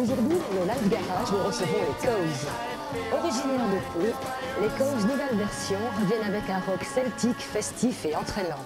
Aujourd'hui, dans le live garage, nous recevons les Cowes. Originaires de Pau, les Cowes nouvelle version reviennent avec un rock celtique, festif et entraînant.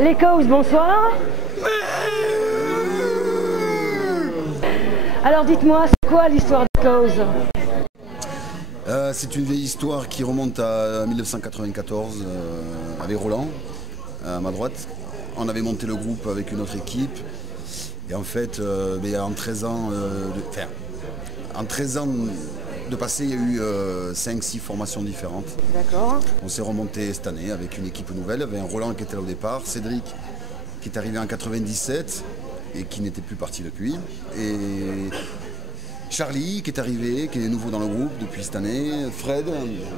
Les Cowes, bonsoir. Alors dites-moi, c'est quoi l'histoire des Cowes? C'est une vieille histoire qui remonte à 1994 avec Roland, à ma droite. On avait monté le groupe avec une autre équipe. Et en fait, en 13 ans, de passé, il y a eu 5-6 formations différentes. D'accord. On s'est remonté cette année avec une équipe nouvelle. Il y avait un Roland qui était là au départ, Cédric qui est arrivé en 97 et qui n'était plus parti depuis. Et Charlie qui est arrivé, qui est nouveau dans le groupe depuis cette année. Fred,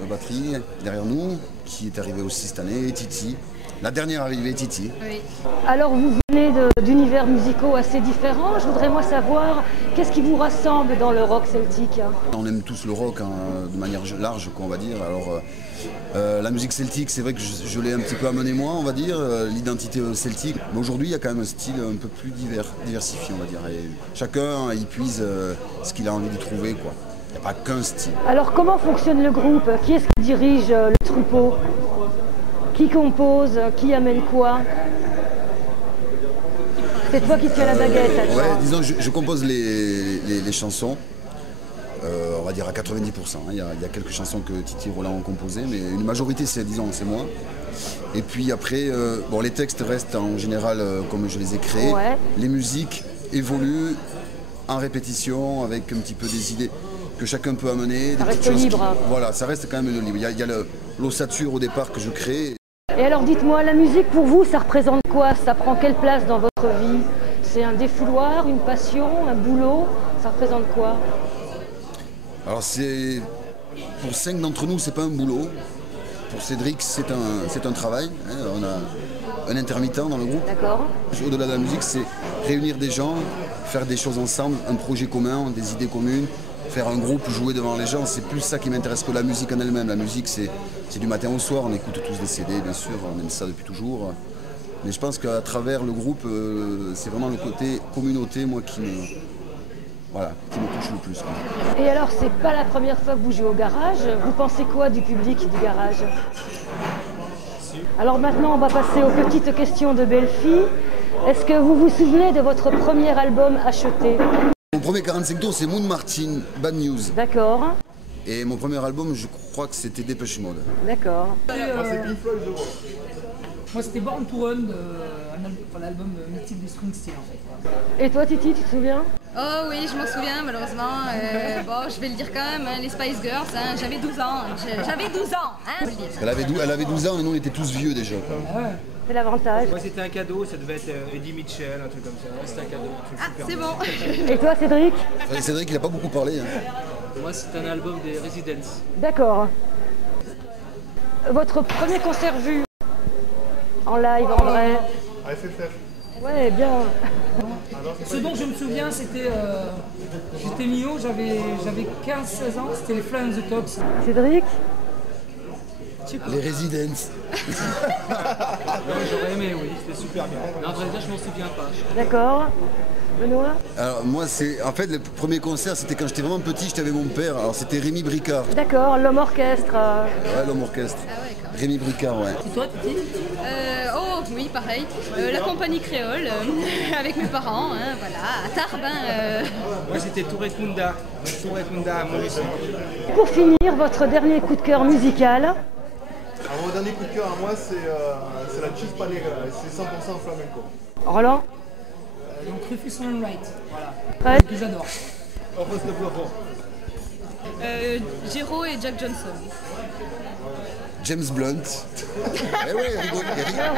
la batterie, derrière nous, qui est arrivé aussi cette année. Et Titi. La dernière arrivée, Titi. Oui. Alors vous venez d'univers musicaux assez différents. Je voudrais moi savoir qu'est-ce qui vous rassemble dans le rock celtique. On aime tous le rock hein, de manière large, quoi, on va dire. Alors, la musique celtique, c'est vrai que je l'ai un petit peu amené moi, on va dire, l'identité celtique. Mais aujourd'hui, il y a quand même un style un peu plus diversifié, on va dire. Et chacun, il puise ce qu'il a envie d'y trouver, quoi. Il n'y a pas qu'un style. Alors comment fonctionne le groupe? Qui est-ce qui dirige le troupeau? Qui compose? Qui amène quoi? C'est toi qui tiens la baguette. Ouais, disons, je compose les chansons. On va dire à 90%. Il y a quelques chansons que Titi et Roland ont composées, mais une majorité, c'est moi. Et puis après, bon, les textes restent en général comme je les ai créés. Ouais. Les musiques évoluent en répétition avec un petit peu des idées que chacun peut amener. Ça reste libre. Voilà, ça reste quand même libre. Il y a l'ossature au départ que je crée. Et alors dites-moi, la musique pour vous, ça représente quoi? Ça prend quelle place dans votre vie? C'est un défouloir, une passion, un boulot? Ça représente quoi? Alors pour 5 d'entre nous, c'est pas un boulot. Pour Cédric, c'est un travail. Hein. On a un intermittent dans le groupe. D'accord. Au-delà de la musique, c'est réunir des gens, faire des choses ensemble, un projet commun, des idées communes, faire un groupe, jouer devant les gens. C'est plus ça qui m'intéresse que la musique en elle-même. La musique, c'est du matin au soir. On écoute tous des CD, bien sûr. On aime ça depuis toujours. Mais je pense qu'à travers le groupe, c'est vraiment le côté communauté, moi, qui me touche le plus, quoi. Et alors, c'est pas la première fois que vous jouez au garage. Vous pensez quoi du public du garage? Alors maintenant, on va passer aux petites questions de belles filles. Est-ce que vous vous souvenez de votre premier album acheté? Mon premier 45 tours, c'est Moon Martin, Bad News. D'accord. Et mon premier album, je crois que c'était Dépêche Mode. D'accord. Moi, c'était Born to Run, l'album mythique de Springsteen en fait. Et toi, Titi, tu te souviens? Oh oui, je m'en souviens malheureusement. Bon, je vais le dire quand même, hein, les Spice Girls, hein, j'avais 12 ans. J'avais 12 ans, hein, faut le dire. Elle avait 12 ans et nous on était tous vieux déjà. Quoi. C'est l'avantage. Moi, c'était un cadeau, ça devait être Eddie Mitchell, un truc comme ça. Ouais, c'était un cadeau. Ah, c'est bon. Et toi, Cédric? Cédric, il n'a pas beaucoup parlé. Hein. Moi, c'est un album des Residents. D'accord. Votre premier concert vu en live, en vrai? À FFF. Ouais, bien. Ce dont je me souviens, c'était. J'étais minot, j'avais 15-16 ans, c'était les Fly on the Tops. Cédric? Les Residents. J'aurais aimé, oui, c'était super bien. Mais en vrai dire, je m'en souviens pas. D'accord. Benoît? Alors moi, en fait, le premier concert, c'était quand j'étais vraiment petit, j'étais avec mon père. Alors c'était Rémi Bricard. D'accord, l'homme orchestre. Ouais, l'homme orchestre. Ah ouais, quand même. Rémi Bricard, ouais. Et toi, Titi? Oh oui, pareil. La compagnie créole, avec mes parents, hein, voilà, à Tarbes. Moi, c'était Tourette Munda à Montluçon. Pour finir, votre dernier coup de cœur musical? Alors, mon dernier coup de cœur à moi, c'est la Chispa Negra, c'est 100% flamenco. Roland? Donc Rufus Wainwright, voilà. Ouais. Que j'adore. Ojos de Plomo. Jero et Jack Johnson. James Blunt. Eh ouais,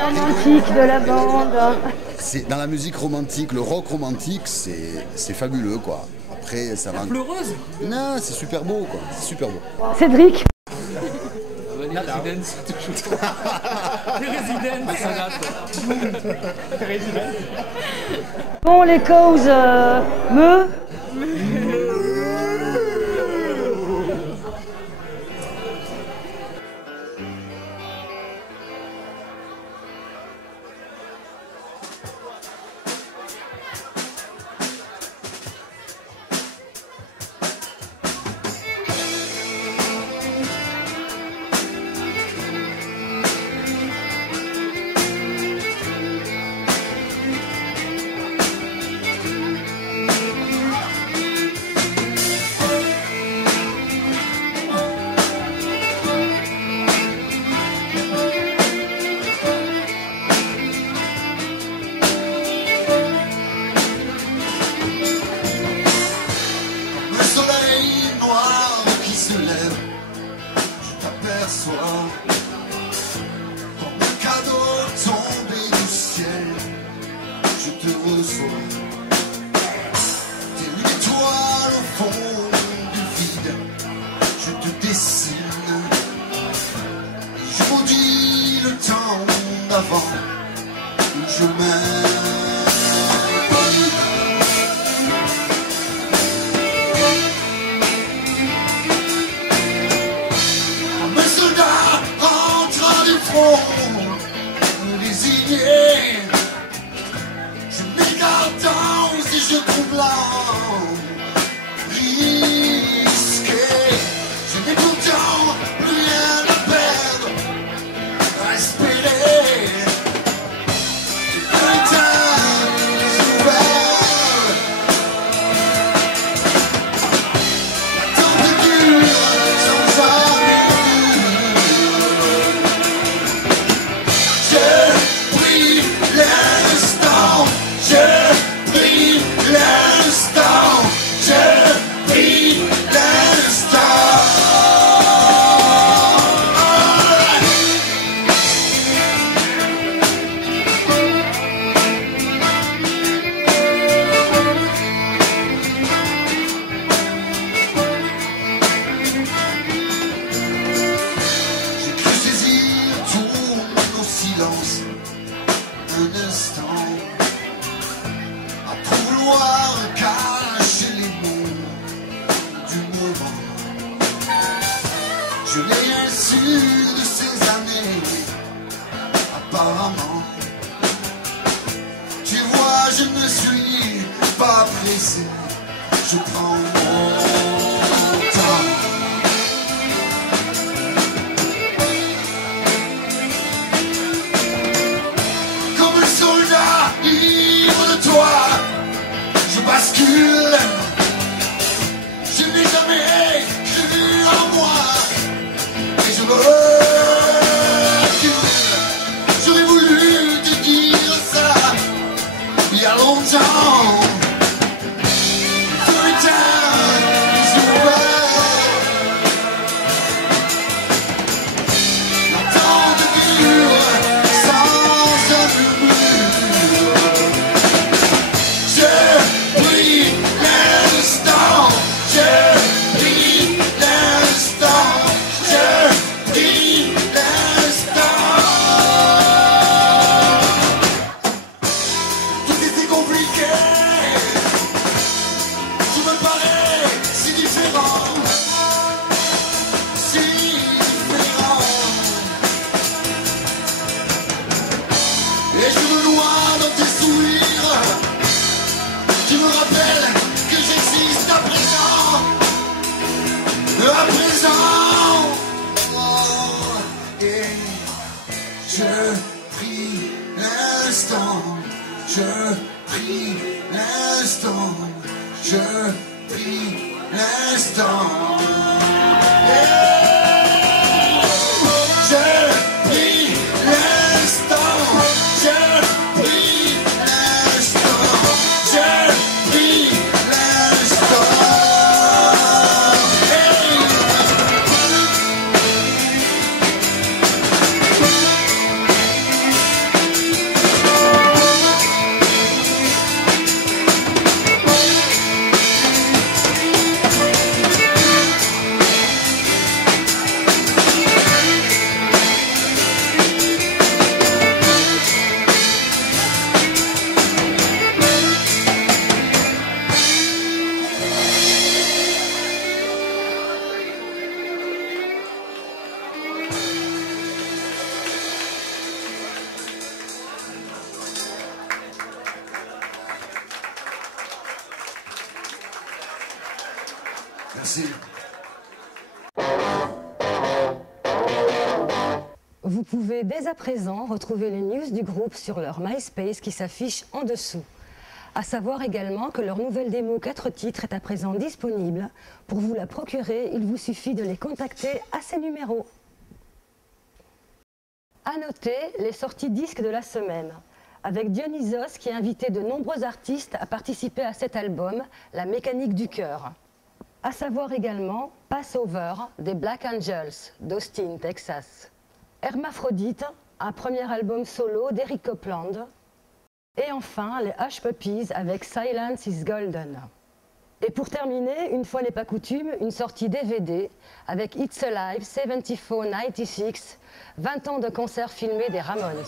Romantique de la bande. c'est dans la musique romantique, le rock romantique, c'est fabuleux, quoi. Après, ça va. Pleureuse? Non, c'est super beau, quoi. C'est super beau. Cédric? Les Residents, toujours. Les Residents, ça date. Bon, les causes, me? Le soleil noir qui qui se lève, je t'aperçois comme un cadeau tombé du ciel. Je te reçois, t'es une étoile au fond du vide. Je te dessine et je maudis le temps d'avant où je m'aime. Résigné, je m'égare dans si je trouve l'an risqué. Je n'ai pourtant plus rien à perdre, à espérer. Des fenêtres ouvertes, la tente dure sans arrêt. Je prie l'instant, je prie l'instant, je prie l'instant. J'ai cru saisir tout nos silences, un instant, à trop vouloir cacher les mots du moment. Je n'ai rien su de ces années, apparemment. Tu vois, je ne suis pas pressé, je prends mon temps. Comme un soldat ivre de toi, je bascule. Je n'ai jamais cru en moi et je recule. J'aurais voulu te dire ça il y a longtemps. Every time you were, la tente dure sans un murmure. Je prie l'instant, je prie l'instant, je prie l'instant. Tout était compliqué, tu me parais si différent, si différent. Et je me noie dans tes sourires. Tu me rappelles que j'existe à présent. À présent. Oh, et je prie l'instant. Je prie l'instant. Je prie l'instant. Je prie l'instant, je prie l'instant, je prie l'instant. Merci. Vous pouvez dès à présent retrouver les news du groupe sur leur MySpace qui s'affiche en dessous. À savoir également que leur nouvelle démo 4 titres est à présent disponible. Pour vous la procurer, il vous suffit de les contacter à ces numéros. À noter les sorties disques de la semaine. Avec Dionysos qui a invité de nombreux artistes à participer à cet album, La mécanique du cœur. À savoir également Passover des Black Angels d'Austin, Texas. Hermaphrodite, un premier album solo d'Eric Copeland. Et enfin, les Hush Puppies avec Silence is Golden. Et pour terminer, une fois n'est pas coutume, une sortie DVD avec It's Alive 74-96, 20 ans de concerts filmés des Ramones.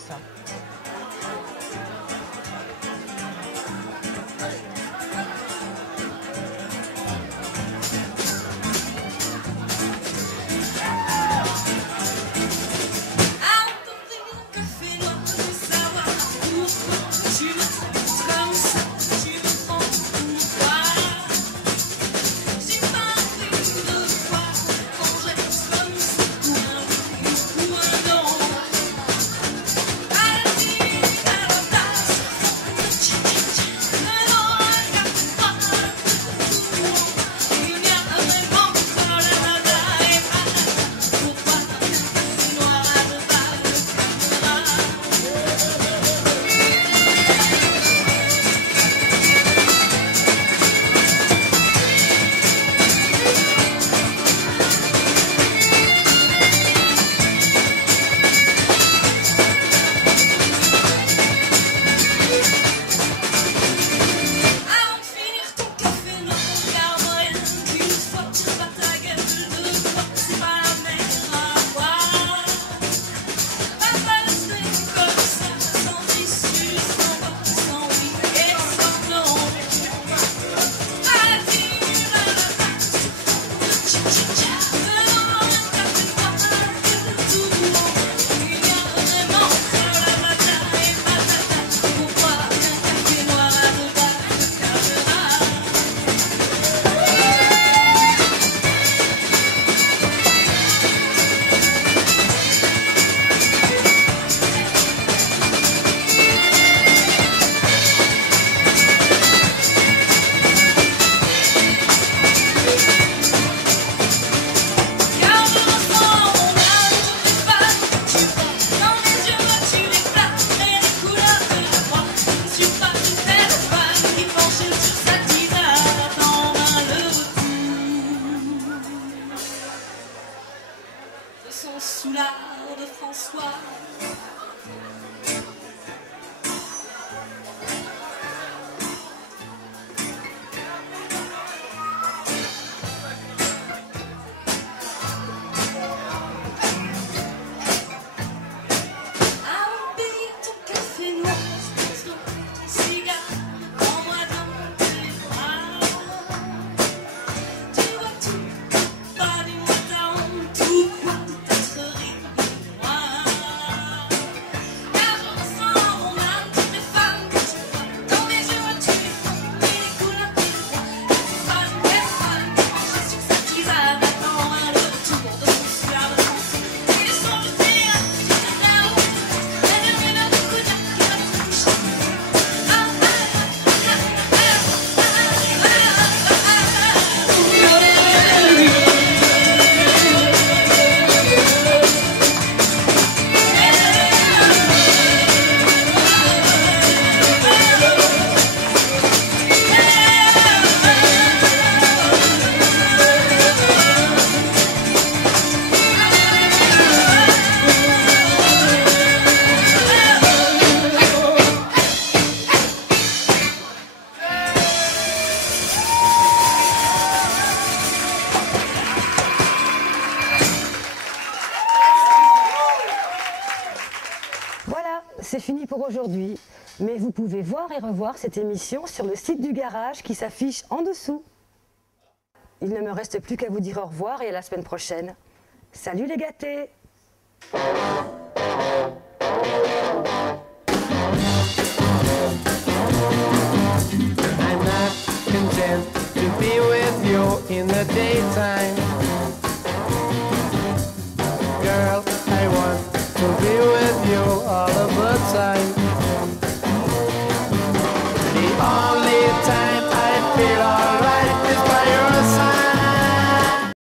C'est fini pour aujourd'hui, mais vous pouvez voir et revoir cette émission sur le site du garage qui s'affiche en dessous. Il ne me reste plus qu'à vous dire au revoir et à la semaine prochaine. Salut les gâtés! I'm not content to be with you in the daytime. Girl, I want to be with you all of the time.